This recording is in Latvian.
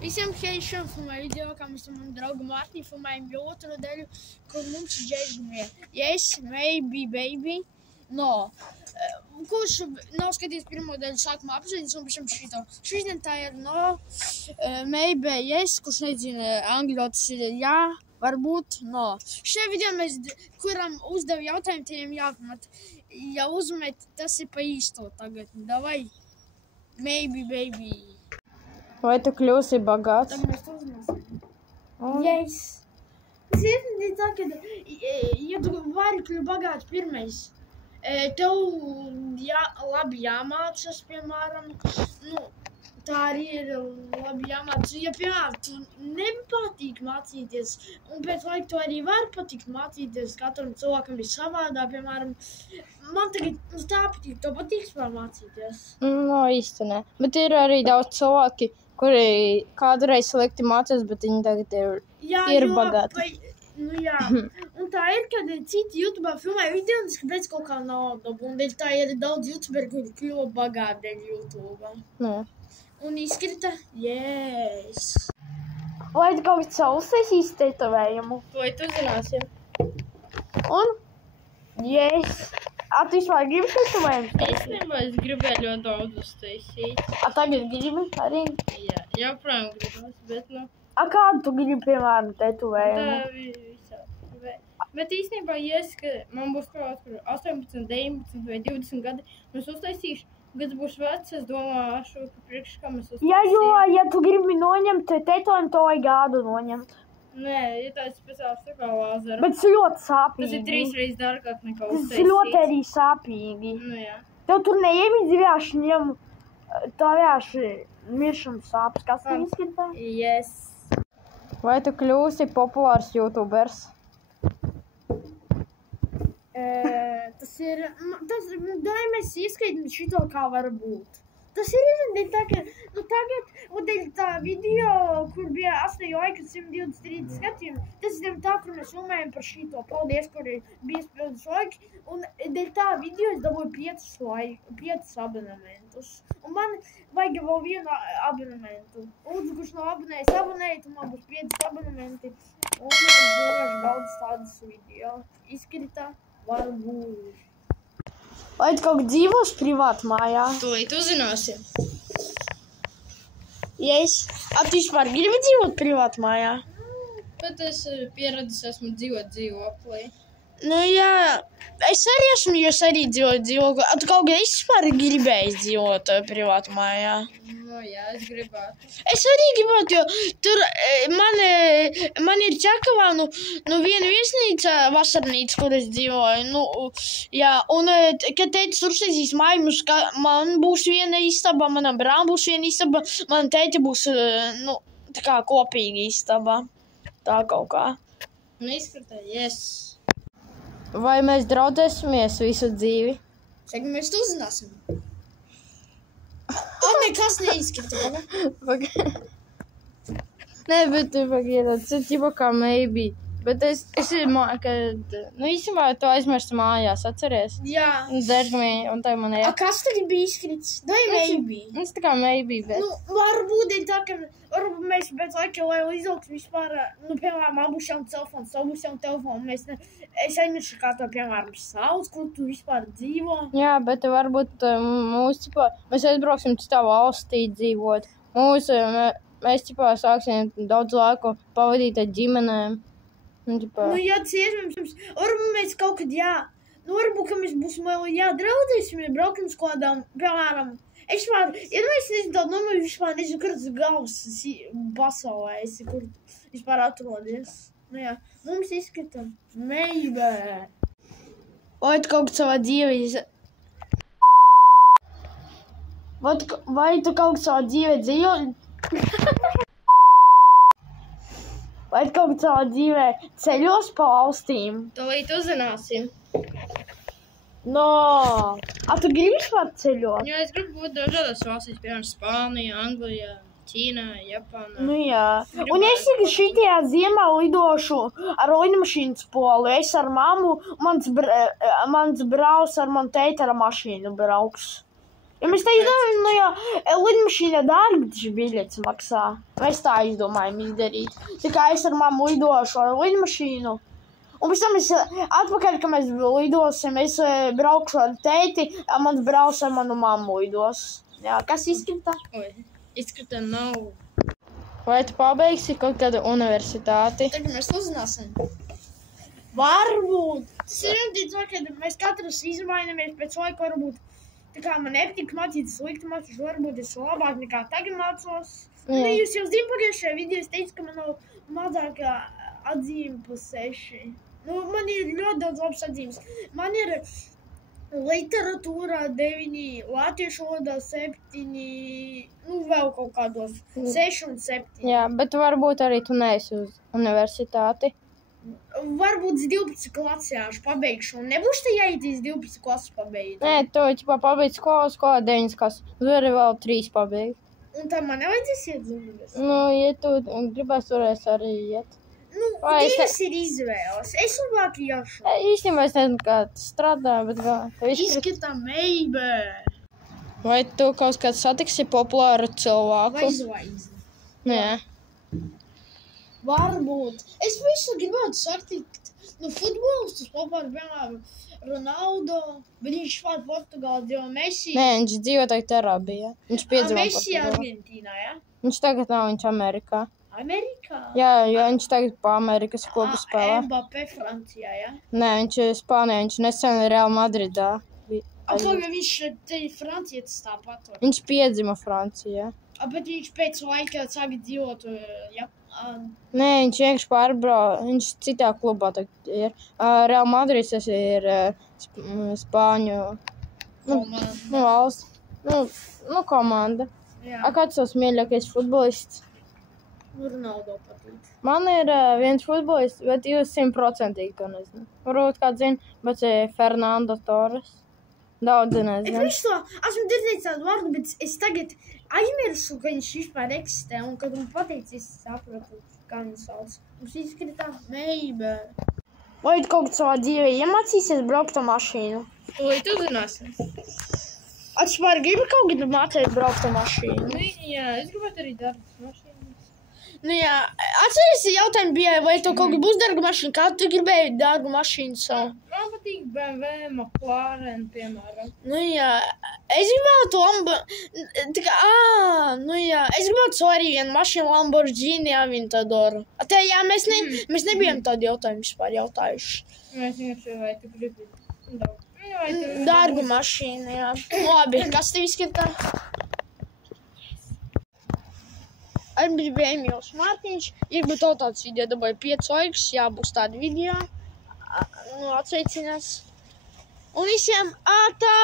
Visiem hejšiem filmēju video, kā mēs ar manu draugu Mārtiņu filmējam jau otru nedēļu, kur mums ir džēzgumie. Yes, maybe, baby, no. Kurš nav skatījis pirmo daļu sākumā apziņas un pašam šito. Šodien tā ir no, maybe, yes, kurš nezina angļu, tas ir jā, varbūt, no. Šajā video mēs, kuram uzdev jautājumu, tiem jāpamat. Ja uzmet, tas ir pa īsto tagad. Davai, maybe, baby. Vai tu kļūsi bagāts? Tad mēs to uzzināsim. Yes. Tas ir tā, ka, ja tu vari kļūt bagāts pirmais, tev labi jāmācas, piemēram, tā arī ir labi jāmācas. Ja, piemēram, tu nepatīk mācīties, un pēc laika tu arī vari patikt mācīties, katram cilvēkam ir savādā, piemēram, man tagad tā patīk, tev patīk spēr mācīties. No, īsti ne. Bet ir arī daudz cilvēki, kuri kādreiz slikti mācās, bet viņi tagad ir bagāti. Jā, un tā ir, kad citi YouTubā filmē video, un kāpēc kaut kā nauda, un dēļ tā ir daudz YouTuberi, kuri kļuva bagāti dēļ YouTubā. Nē. Un izkrita, yes. Vai tu kaut kāds saulsēs iztetovējumu? To tu zināsim. Un? Yes. Tu vispār gribi tetovējumu? Es gribēju ļoti daudz uztaisīt. Tagad gribi arī? Jā, joprojām gribas, bet Kādu tu gribi, piemēram, tetovējumu? tā visā. Bet īstenībā, ka man būs kaut kur 18, 19 vai 20 gadi, un es uztaisīšu, kad būs vecs, es domāšu, ka priekš kā mēs uztaisīšu. Ja tu gribi noņemt tetovējumu, to vajag gadu noņemt. Nē, ja tā es pēc tā kā lāzeru. Bet tas ir ļoti sāpīgi. Tas ir 3 reizes dārgāk nekā uztaisīt. Tas ir ļoti arī sāpīgi. Jā. Tev tur neiemīt vienkārši ņem tā vienkārši miršana sāpes. Kas tev izskatā? Yes. Vai tu kļūsi populārs YouTubers? Tas ir, dai mēs ieskaidām šito, kā var būt. Tas ir tā, ka, tagad, un dēļ tā video, kur bija 8 laika 123 skatījumi, tas ir tā, kur mēs filmējam par šito. Paldies, kur bija spildes laiki, un dēļ tā video es dabūju 5 abonementus. Un man vajag vēl vienu abonementu. Lūdzu, kurš nav abonējis, abonējiet, un man būs 5 abonementi. Un es zināšu daudz tādas video. Izkrita, varbūt. Vai tu kaut kā dzīvos privāti mājā? To uzzināsim. Yes. Tu vispār gribi dzīvot privāti mājā? Bet es pieredzis esmu dzīvot dzīvoklī. Jā, es arī esmu, jo es arī dzīvoju dzīvoklī. Tu kaut kā vispār gribēji dzīvot privāti mājā? Jā, es gribētu. Es arī gribētu, jo tur man ir Čakavā, viena viesnīca, vasarnīca, kur es dzīvoju. Jā, un, kad tētis uztaisīs māju, man būs viena istaba, manam brālim būs viena istaba, man tēti būs, tā kā kopīga istaba. Tā kaut kā. Izskatā, yes. Vai mēs draudzēsimies visu dzīvi? Saka, mēs to uzzināsim. Nekas neizskata, Nē, bet tas ir ķipa kā maybe. Bet es īstenībā to aizmirstu mājās, atceries? Jā. Dēļ, un tā man kas tagad bija izkrits? Dai maybe. Tas tā kā maybe, bet... Varbūt ir tā, ka varbūt mēs pēc laika, lai izaugs vispār, piemēram, man būs jauna telefons, tev būs jauna telefona, es aizmiršu kā to, piemēram, sauc, kur tu vispār dzīvo. Jā, bet varbūt mēs aizbrauksim citā valstī dzīvot. Mēs sāksim daudz laiku pavadīt ar ģimenēm. Jā, tas iespējams, varbūt mēs kaut kad, varbūt, ka mēs būsim vēl, draudzēsimies, braukam uz kādām, piemēram, es nezinu, vispār nezinu, kur tas galvas pasaulē esi, kur vispār atrodies. Jā, mums izskata, maybe. Vai tu kaut savā dzīvē Vai tu kaut savā dzīvē dzīvo? Vai tu kaut savā dzīvē ceļos pa valstīm? To uzzināsim. Tu gribi vispār ceļot? Jā, es gribu būt dažādās valstīs, piemēram, Spānija, Anglija, Ķīna, Japāna. Jā. Un es šitajā ziemā lidošu ar lidmašīnas poli. Es ar mammu, mans brālis ar manu teitu ar mašīnu brauks. Ja mēs tā izdomājam, nu jā, lidmašīna dārgi taču biļetes maksā. Mēs tā izdomājam izdarīt. Tā kā es ar mammu lidošu ar lidmašīnu. Un pēc tam es atpakaļ, kad mēs lidosim, es braukšu ar teiti, mans brauc ar manu mammu lidos. Jā, kas izskatā? Izskatā nav. Vai tu pabeigsi kaut kādu universitāti? Tagad mēs uzzināsim. Varbūt. Tas ir ticot, ka mēs katrs izmainamies pēc laika, varbūt. Tā kā man nepatīk mācīties slikti mācīšu, varbūt es labāk nekā tagad mācos. Un jūs jau zināt, pagājušajā video es teicu, ka man nav mazākā atzīme pa 6. Nu, man ir ļoti daudz labas atzīmes. Man ir literatūrā 9, latviešu valodā 7, nu vēl kaut kādos 6 un 7. Jā, bet varbūt arī tu neesi uz universitāti. Varbūt 12 klasēšu pabeigšu, un nebūšu te jāietīs 12 klases pabeigt. Nē, tu ķipā pabeidz skolā 9 klases, tu vari vēl 3 pabeigt. Un tā man nevajadzēs iet uz universitāti? Nu, ja tu gribēs, varēs arī iet. Nu, divas ir izvēles. Es labāk jāšu. Īstenībā es nezinu, kā tas strādā, bet kā... Izskatā meibe. Vai tu kaut kāds satiksi populāru cilvēku? Vai zvaigzni? Nē. Varbūt. Es visu gribētu satikt. Nu, futbolistus populāri, piemēram, Ronaldo, bet viņš pār Portugāli dzīvo Messi. Nē, viņš dzīvo tagad Arābijā. Viņš piedzīvo Messi Argentīnā, ja? Viņš tagad nav, viņš Amerikā. Amerikā? Jā, jo viņš tagad pa Amerikas klubu spēlē. Mbappé Francijā, ja? Nē, viņš ir Spānijā, viņš nesen Real Madridā. Pagaid, viņš te Francietis tāpat. Viņš piedzima Francijā. Bet viņš pēc laika sāk dzīvot, ja? Nē, viņš vienkārši pārbrauc, viņš citā klubā tagad ir. Real Madrids tas ir Spāņu valsts, nu komanda. Jā. Kāds tavs mīļākais futbolists? Ronaldo patīk. Man ir viens futbolists, bet jūs 100% to nezinu. Varbūt kāds zina, bet Fernando Torres. Daudzi nezinu. Es visu to esmu dzirdējis tādu vārdu, bet es tagad aizmirsu, ka viņš vispār eksistē, un kad man pateicis, es sapratu, kā viņu sauc. Mums izskatā meibe. Vai tu kaut savā dzīvē iemācīsies braukt ar mašīnu? Vai tu zināsi? Atspār, gribi kaut kādu mācēt braukt ar mašīnu? Nu, jā, es gribētu arī dārgas mašīnas. Nu jā, atceries, jautājumu bija, vai tu kaut kā būs dārga mašīna, kā tu gribēji dārgu mašīnu savu? Man patīk BMW, McLaren, piemēram. Nu jā, es gribētu es gribētu arī vienu mašīnu Lamborghini Aventador. Tā jā, mēs nebijām tādu jautājumu vispār jautājuši. Mēs vienkārši, vai tu gribi dārgu mašīnu, jā. Labi, kas tev izskatā? Ar bija Emīls Mārtiņš, ja būtu tāds video, dabūja 5 laikus, jābūs tādi video. Nu, atsveicinās. Un visiem ātā!